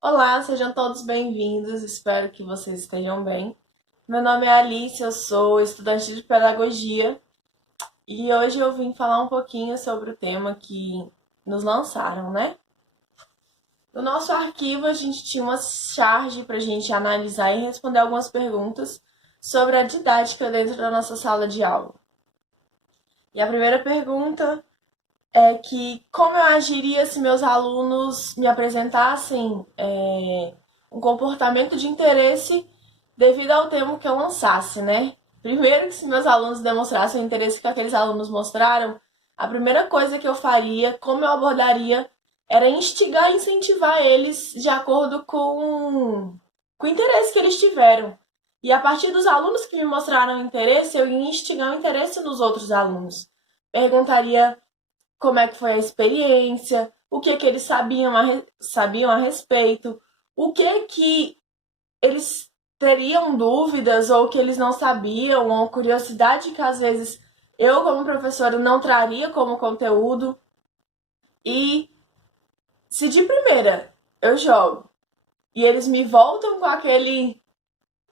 Olá, sejam todos bem-vindos, espero que vocês estejam bem. Meu nome é Alice, eu sou estudante de pedagogia e hoje eu vim falar um pouquinho sobre o tema que nos lançaram, né? No nosso arquivo, a gente tinha uma charge para a gente analisar e responder algumas perguntas sobre a didática dentro da nossa sala de aula. E a primeira pergunta é que como eu agiria se meus alunos me apresentassem um comportamento de interesse devido ao tema que eu lançasse, né? Primeiro que se meus alunos demonstrassem o interesse que aqueles alunos mostraram, a primeira coisa que eu faria, como eu abordaria, era instigar e incentivar eles de acordo com o interesse que eles tiveram. E a partir dos alunos que me mostraram interesse, eu ia instigar o interesse nos outros alunos. Perguntaria como é que foi a experiência, o que que eles sabiam a respeito, o que que eles teriam dúvidas ou que eles não sabiam, ou curiosidade que às vezes eu, como professora, não traria como conteúdo. E se de primeira eu jogo e eles me voltam com aquele.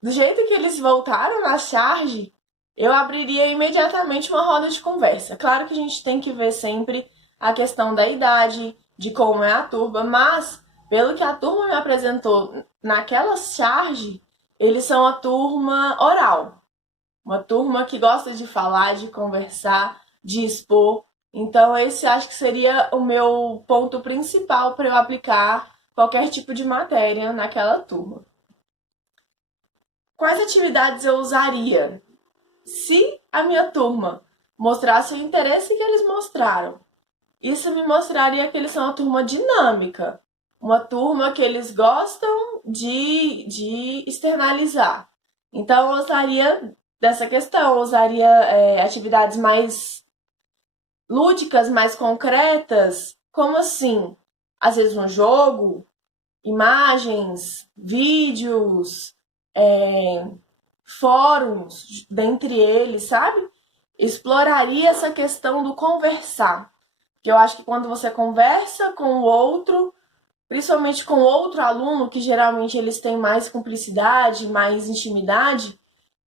Do jeito que eles voltaram na charge, eu abriria imediatamente uma roda de conversa. Claro que a gente tem que ver sempre a questão da idade, de como é a turma, mas pelo que a turma me apresentou naquela charge, eles são a turma oral. Uma turma que gosta de falar, de conversar, de expor. Então, esse acho que seria o meu ponto principal para eu aplicar qualquer tipo de matéria naquela turma. Quais atividades eu usaria? Se a minha turma mostrasse o interesse que eles mostraram, isso me mostraria que eles são uma turma dinâmica, uma turma que eles gostam de externalizar. Então, eu usaria dessa questão, eu usaria atividades mais lúdicas, mais concretas, como assim? Às vezes um jogo, imagens, vídeos, é, fóruns dentre eles, sabe? Exploraria essa questão do conversar. Que eu acho que quando você conversa com o outro, principalmente com outro aluno, que geralmente eles têm mais cumplicidade, mais intimidade,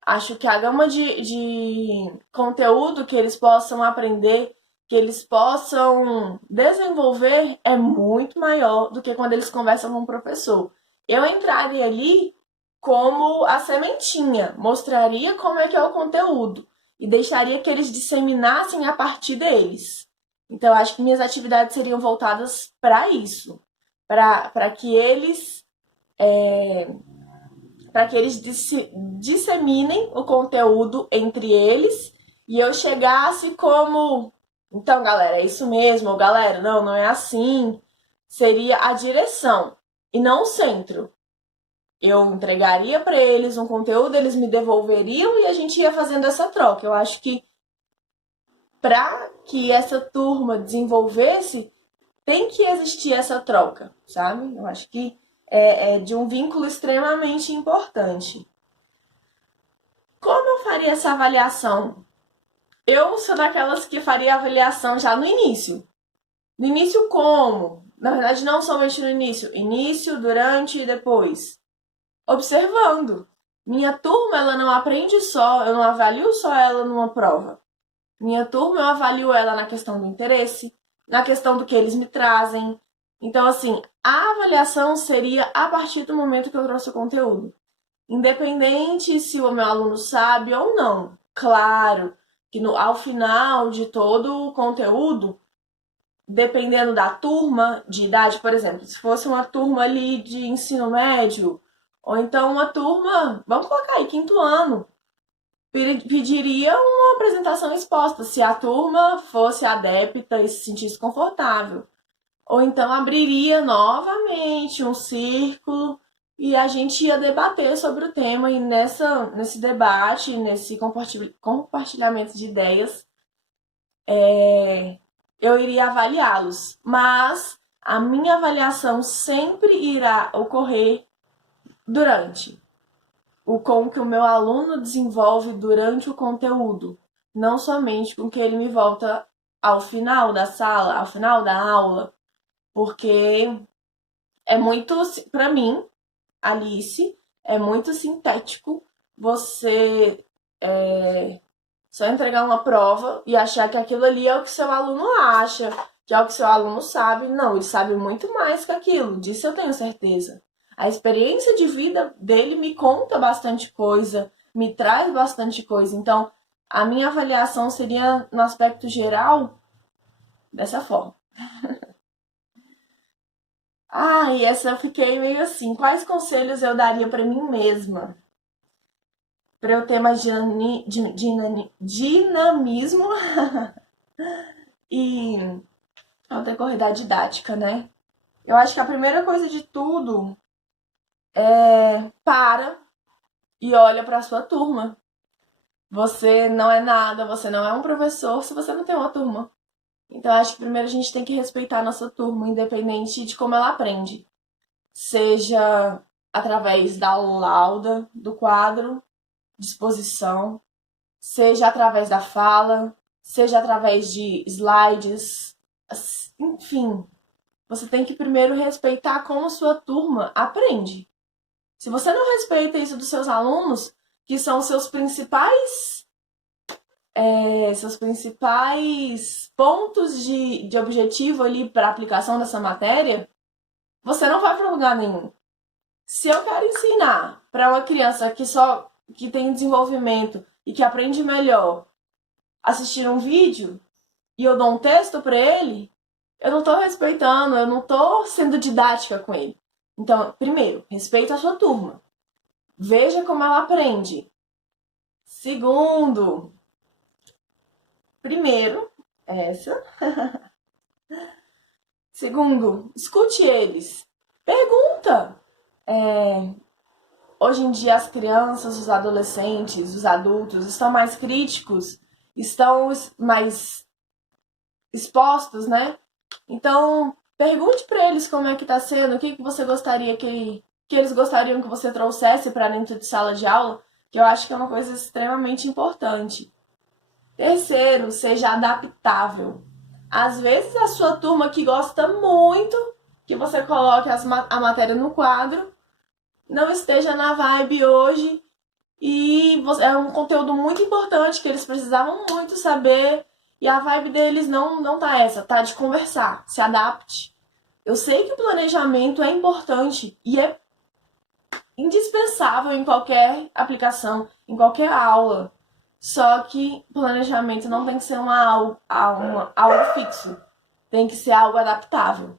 acho que a gama de conteúdo que eles possam aprender, que eles possam desenvolver é muito maior do que quando eles conversam com o professor. Eu entraria ali como a sementinha, mostraria como é que é o conteúdo e deixaria que eles disseminassem a partir deles. Então, acho que minhas atividades seriam voltadas para isso, para que eles disseminem o conteúdo entre eles e eu chegasse como, então, galera, é isso mesmo, ou galera, não é assim. Seria a direção e não o centro. Eu entregaria para eles um conteúdo, eles me devolveriam e a gente ia fazendo essa troca. Eu acho que para que essa turma desenvolvesse, tem que existir essa troca, sabe? Eu acho que é de um vínculo extremamente importante. Como eu faria essa avaliação? Eu sou daquelas que faria a avaliação já no início. No início como? Na verdade, não somente no início. Início, durante e depois. Observando. Minha turma, ela não aprende só, eu não avalio só ela numa prova. Minha turma, eu avalio ela na questão do interesse, na questão do que eles me trazem. Então, assim, a avaliação seria a partir do momento que eu trouxe o conteúdo. Independente se o meu aluno sabe ou não. Claro que ao final de todo o conteúdo, dependendo da turma de idade, por exemplo, se fosse uma turma ali de ensino médio, ou então uma turma, vamos colocar aí, quinto ano, pediria uma apresentação exposta, se a turma fosse adepta e se sentisse confortável. Ou então abriria novamente um círculo e a gente ia debater sobre o tema e nesse debate, nesse compartilhamento de ideias, eu iria avaliá-los. Mas a minha avaliação sempre irá ocorrer durante com o que o meu aluno desenvolve durante o conteúdo, não somente com o que ele me volta ao final da sala, ao final da aula, porque é muito, para mim, Alice, é muito sintético você só entregar uma prova e achar que aquilo ali é o que seu aluno acha, que é o que seu aluno sabe. Não, ele sabe muito mais que aquilo, disso eu tenho certeza. A experiência de vida dele me conta bastante coisa, me traz bastante coisa. Então, a minha avaliação seria, no aspecto geral, dessa forma. E essa eu fiquei meio assim. Quais conselhos eu daria para mim mesma? Para eu ter mais dinamismo e ao decorrer da didática, né? Eu acho que a primeira coisa de tudo é para e olha para a sua turma. Você não é nada, você não é um professor se você não tem uma turma. Então, acho que primeiro a gente tem que respeitar a nossa turma, independente de como ela aprende. Seja através da lauda, do quadro, disposição, seja através da fala, seja através de slides, enfim. Você tem que primeiro respeitar como sua turma aprende. Se você não respeita isso dos seus alunos, que são seus principais pontos de objetivo ali para a aplicação dessa matéria, você não vai para lugar nenhum. Se eu quero ensinar para uma criança que tem desenvolvimento e que aprende melhor assistir um vídeo e eu dou um texto para ele, eu não estou respeitando, eu não estou sendo didática com ele. Então, primeiro, respeita a sua turma. Veja como ela aprende. Segundo, primeiro, essa. Segundo, escute eles. Pergunta. Hoje em dia as crianças, os adolescentes, os adultos estão mais críticos, estão mais expostos, né? Então, pergunte para eles como é que está sendo, o que você gostaria que eles gostariam que você trouxesse para dentro de sala de aula, que eu acho que é uma coisa extremamente importante. Terceiro, seja adaptável. Às vezes a sua turma que gosta muito que você coloque a matéria no quadro não esteja na vibe hoje e é um conteúdo muito importante que eles precisavam muito saber e a vibe deles não tá essa, tá de conversar, se adapte. Eu sei que o planejamento é importante e é indispensável em qualquer aplicação, em qualquer aula. Só que planejamento não tem que ser algo fixo, tem que ser algo adaptável.